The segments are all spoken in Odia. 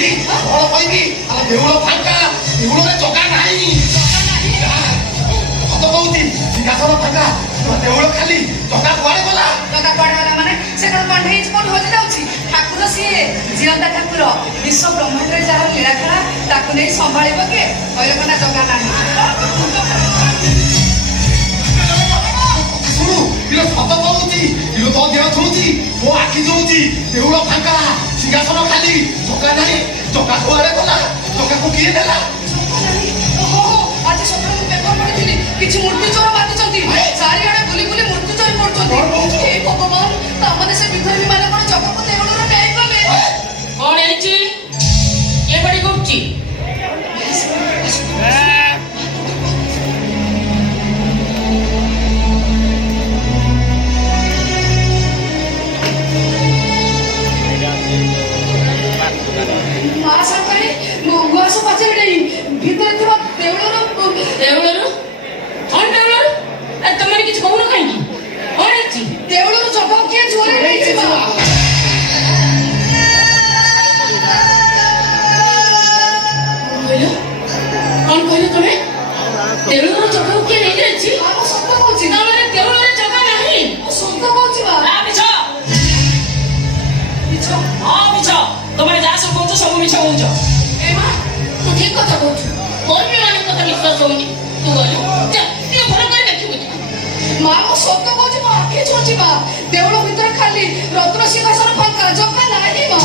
କହିବି କଣ କହିବି ଆରେ ଦେଉଳ ଫାଙ୍କା ଦେଉଳରେ ଜଗା ନାହିଁ ସତ କହୁଛି ସିଂହାସନ ଫାଙ୍କା ଦେଉଳ ଖାଲି ଜଗା କୁଆଡେ ଗଲା ଜଗା କୁଆଡେ ଗଲା ମାନେ ସେ କଣ କଣ୍ଢେଇ ହେଇଛି କୋଉଠି ହଜି ଯାଉଛି ଠାକୁର ସିଏ ଜିଅନ୍ତା ଠାକୁର ବିଶ୍ୱ ବ୍ରହ୍ମାଣ୍ଡରେ ଯାହାର ଲୀଳା ଖେଳା ତାକୁ ନେଇ ସମ୍ଭାଳିବ କିଏ କହିଲେ କନା ଜଗା ନାହିଁ ଶୁଣୁ ଇଲୋ ସତ କହୁଛି ଇଲୋ ତୋ ଦେହ ଛୁଉଛି ମୋ ଆଖି ଛୁଉଛି ଦେଉଳ ଫାଙ୍କା ସିଂହାସନ ଖାଲି ଜଗା ନାହିଁ ଜଗା କୁଆଡେ ଗଲା ଜଗାକୁ କିଏ ଦେଲା ଆଜି ସକାଳେ ମୁଁ ପେପର ପଢିଥିଲି କିଛି ମୂର୍ତ୍ତି ଚୋର ବାନ୍ଧିଛନ୍ତି ଚାରିଆଡେ ବୁଲି ବୁଲି ମୂର୍ତ୍ତି ଚୋରି କରୁଛନ୍ତି ହେ ଭଗବାନ ତାମାନେ ସେ ବିଧର୍ମୀ ମାନେ କଣ ଜଗକୁ ଦେଉଳରୁ ନେଇଗଲେ କଣ ହେଇଛି ଏ ବଡି କରୁଛି ମା ସାଙ୍ଗରେ ଗୁଆସ ପାଚେରି ଡେଇଁ ଭିତରେ ଥିବା ଦେଉଳରୁ ଦେଉଳରୁ କଣ ଦେଉଳରୁ ତମେ କିଛି କହୁନ କାହିଁକି କଣ ହେଇଛି ଦେଉଳରୁ ଜଗା କିଏ ଚୋରି ନେଇଛି ମା କଣ କହିଲ ତମେ ଦେଉଳରୁ ଜଗାକୁ କିଏ ନେଇଯାଇଛି ଆମ ସତ କହୁଛି ନା ମାନେ ଦେଉଳରେ ଜଗା ନାହିଁ ସତ କହୁଛି ମା ମିଛ ମିଛ ହଁ ମିଛ ତମେ ଯାହା ସବୁ କହୁଛ ସବୁ ମିଛ କହୁଛ ଏ ମା ତୁ ଠିକ କଥା କହୁଛୁ ମୋର ବି ମାନଙ୍କ କଥା ବିଶ୍ୱାସ ହଉନି ତୁ ଗଲୁ ଯା ଟିକେ ଭଲ କରି ଦେଖିବୁ ମା ମୁଁ ସତ କହୁଛି ମୋ ଆଖି ଛୁଉଛି ମା ଦେଉଳ ଭିତରେ ଖାଲି ରତ୍ନ ସିଂହାସନ ଫାଙ୍କା ଜଗା ନାହିଁ ମା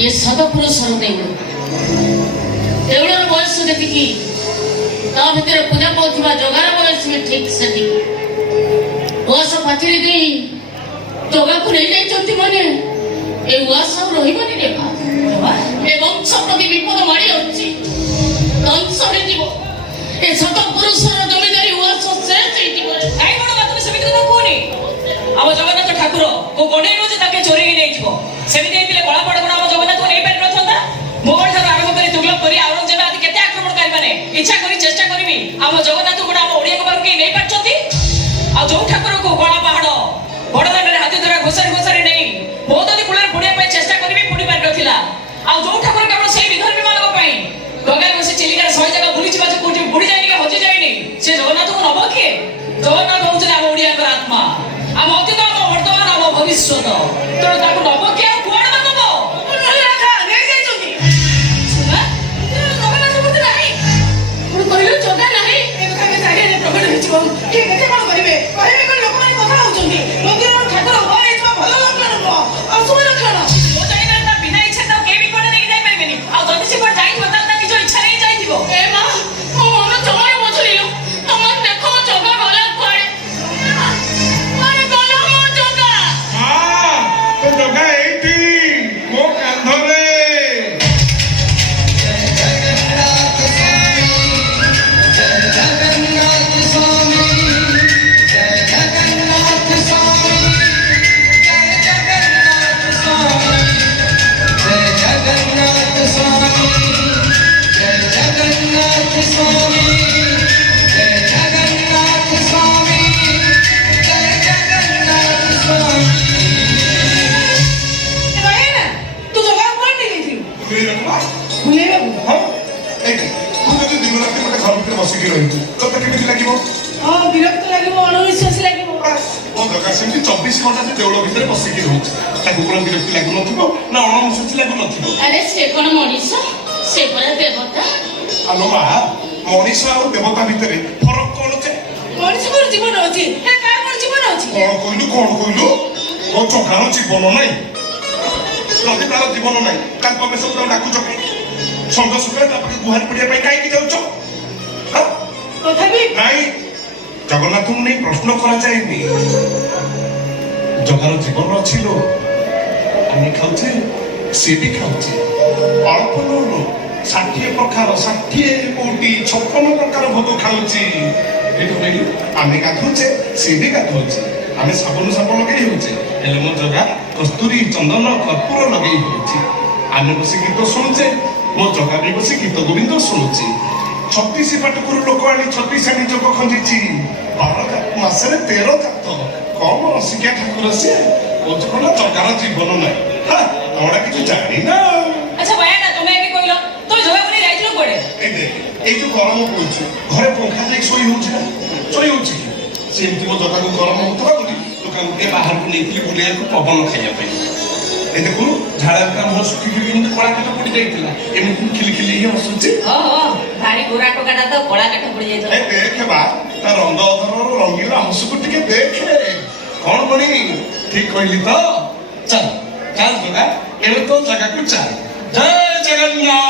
ଇଏ ସଦପୁରୁଷର ଦେଉଳ ଦେଉଳର ବୟସ ଯେତିକି ତା ଭିତରେ ପୂଜା ପାଉଥିବା ଜଗାର ବୟସ ବି ଠିକ ସେତିକି ଉଆସ ପାଚେରି ଦେଇ ଜଗାକୁ ନେଇଯାଇଛନ୍ତି ମାନେ ଏ ଉଆସ ଆଉ ରହିବନି ରେ ଏ ବଂଶ ପ୍ରତି ବିପଦ ମାଡ଼ି ଆସୁଛି ଧ୍ୱଂସ ହେଇଯିବ ଏ ସତପୁରୁଷର ଜମିଦାରୀ ଉଆସ ଶେଷ ହେଇଯିବ କାଇଁ କଣ ତମେ ସେମିତି କଥା କୁହନି ଆମ ଜଗନ୍ନାଥ ଠାକୁର କୋଉ ଗଣେଇରୁ ଯେ ତାକେ ଚୋରେଇ ନେଇଯିବ ସେମିତି ହେଇଥିଲେ କଳାପଡ କଣ ଆମ ଜଗନ୍ନାଥକୁ ନେଇପାରିନଥାନ୍ତା ମୋଗଳ ଠାରୁ ଆରମ୍ଭ କରି ତୁଗଲକ କରି ଆଉରଙ୍ଗଜେବ ଆଦି କେତେ ଆକ୍ରମଣକାରୀ ମାନେ ଇଚ୍ଛା କରି ଚେଷ୍ଟା କରିବି ଆମ ଜଗନ୍ନାଥକୁ ଗୋଟେ ଆମ ଓଡିଆଙ୍କ ପାଖକୁ କେହି ନେଇପାରିଛନ୍ତି ଆଉ ଯୋଉ ଠାକୁରକୁ କଳା ପାହାଡ ବଡଦାଣ୍ଡରେ ହାତୀ ଦ୍ୱାରା ଘୋଷାରି ଘୋଷାରି ନେଇ ବହୁତ ନଦୀ କୂଳରେ ପୋଡିବା ପାଇଁ ଚେଷ୍ଟା କରିବି ପୋଡି ପାରିନଥିଲା ଆଉ ଯୋଉ ଠାକୁର କେବଳ ସେଇ ବିଧର୍ମୀ ମାନଙ୍କ ପାଇଁ ଗଙ୍ଗାରେ ବସି ଚିଲିକାରେ 100 ଜାଗା ବୁଲିଯିବା ଯେ କୋଉଠି ବୁଡି ଯାଇନି କି ହଜି ଯାଇନି ସେ ଜଗନ୍ନାଥକୁ ନବ କିଏ ଜଗନ୍ନାଥ ହଉଛନ୍ତି ଆମ ଓଡିଆଙ୍କର ଆତ୍ମା ଆମ ଅତୀତ ଆମ ବର୍ତ୍ତମାନ ଆମ ଭବିଷ୍ୟତ ତେଣୁ ତାକୁ ନବ କିଏ ଆଉ କୁଆଡେ ବା ନବ ନେଇଯାଇଛନ୍ତି ଜଗନ୍ନାଥ ମୂର୍ତ୍ତି ନାହିଁ କହିଲୁ ଜଗା ନାହିଁ ଚାରିଆଡେ ପ୍ରକଟ ହେଇଯିବ କିଏ କେତେ କଣ କରିବେ କହିବେ କଣ ଲୋକମାନେ କଥା ହଉଛନ୍ତି ମନ୍ଦିରର ଠାକୁର ହଏ ହେଇଥିବା ଭଲ ଲକ୍ଷଣ ନୁହଁ ଅଶୁଭ ଲକ୍ଷଣ ମୋ ଜାଣିନା ତା ବିନା ଇଚ୍ଛା ତାକୁ କେହି ବି କୁଆଡେ ନେଇକି ଯାଇପାରିବେନି ଆଉ ଯଦି ସେ କୁଆଡେ ଯାଇଥିବ ତାହେଲେ ତା ନିଜ ଇଚ୍ଛାରେ ହିଁ ଯାଇଥିବ ଏ ମା ମୋ ମନ ଜମାରେ ବୁଝୁନି ତମେ ଦେଖ ମୋ ଜଗା ଗଲା କୁଆଡେ ଗଲା ମୋ ଜଗା ତ ଜଗା ଏଇଠି ମୋ କାନ୍ଧରେ ବସିକି ରହିବୁ ତୋତେ କେମିତି ଲାଗିବ ବିରକ୍ତ ଲାଗିବ ଅଣବିଶ୍ୱାସ ଲାଗିବ ମୋ ଜଗା ସେମିତି 24 ଘଣ୍ଟା ସେ ଦେଉଳ ଭିତରେ ବସିକି ରହୁଛି ତାକୁ କଣ ବିରକ୍ତି ଲାଗୁନଥିବ ନା ଅଣବିଶ୍ୱାସ ଲାଗୁନଥିବ ଆରେ ସେ କଣ ମଣିଷ ସେ ପରା ଦେବତା ଆଲୋ ମା ମଣିଷ ଆଉ ଦେବତା ଭିତରେ ଫରକ କଣ ଯେ ମଣିଷଙ୍କର ଜୀବନ ଅଛି କାହାର କଣ ଜୀବନ ଅଛି କଣ କହିଲୁ ମୋ ଜଗାର ଜୀବନ ନାହିଁ ଯଦି ତାର ଜୀବନ ନାହିଁ ତାକୁ ତମେ ସବୁ ଡାକୁଛ ସନ୍ଧ୍ୟା ସୁଖରେ ତା ପାଖେ ଗୁହାରି ପଡିବା ପାଇଁ କାହିଁକି ଯାଉଛ ତଥାପି ନାଇଁ ଜଗନ୍ନାଥଙ୍କୁ ନେଇ ପ୍ରଶ୍ନ କରାଯାଏନି ଜଗାର ଜୀବନ ଅଛି ଲୋ ଆମେ ଖାଉଛେ ସେ ବି ଖାଉଛେ ଅଳ୍ପ ନୁହଁ 60 ପ୍ରକାର 60 କୋଟି 56 ପ୍ରକାର ଭୋଗ ଖାଉଛି ଏଠୁ କହିଲୁ ଆମେ ଗାଧୁଛେ ସେ ବି ଗାଧୁଛେ ଆମେ ସାବୁନ ଲଗେଇ ହଉଛେ ହେଲେ ମୋ ଜଗା କସ୍ତୁରୀ ଚନ୍ଦନ କର୍ପୂର ଲଗେଇ ହଉଛି ଆମେ ବସି ଗୀତ ଶୁଣୁଛେ ମୋ ଜଗା ବି ବସି ଗୀତ ଗୋବିନ୍ଦ ଶୁଣୁଛି 36 ପାଟକୁରୁ ଲୋକ ଆଣି 36 ଆଣି ଯୋଗ ଖଞ୍ଜିଛି 12 ମାସରେ 13 ଜାତ କମ ରସିକିଆ ଠାକୁର ସିଏ କହୁଛୁ କଣ ଜଗାର ଜୀବନ ନାହିଁ କଣ କିଛି ଜାଣିନା ଆଚ୍ଛା এই তো গরম পড়ছে ঘরে পঙ্খা দেখ শୋଇ ହଉଛି ନା ଶୋଇ ହଉଛି ସେମିତି ମୋ ଜଗାକୁ ଗରମ ହଉଥିଲା ବୋଲି ଦୋକାନକୁ ଟିକେ ବାହାରକୁ ନେଇଥିଲି ବୁଲେଇବାକୁ ପବନ ଖାଇବା ପାଇଁ ଏ ଦେଖୁନୁ ଝାଳ ମୁହଁ ଶୁଖିକି କେମିତି କଳା କାଠ ପଡି ଯାଇଥିଲା ଏମିତି ଖିଲି ଖିଲି ହେଇ ହସୁଛି ଭାରି ଗୋରା ଟୋକାଟା ତ କଳା କାଠ ପଡି ଯାଇଥିଲା ଦେଖେ ବା ତା ରଙ୍ଗ ଅଧରର ରଙ୍ଗୀନ ହସକୁ ଟିକେ ଦେଖେ କଣ ବଣି ଠିକ କହିଲି ତ ଚାଲ ଚାଲ ଜଗା ଏବେ ତୋ ଜାଗାକୁ ଚାଲ ଜୟ ଜଗନ୍ନାଥ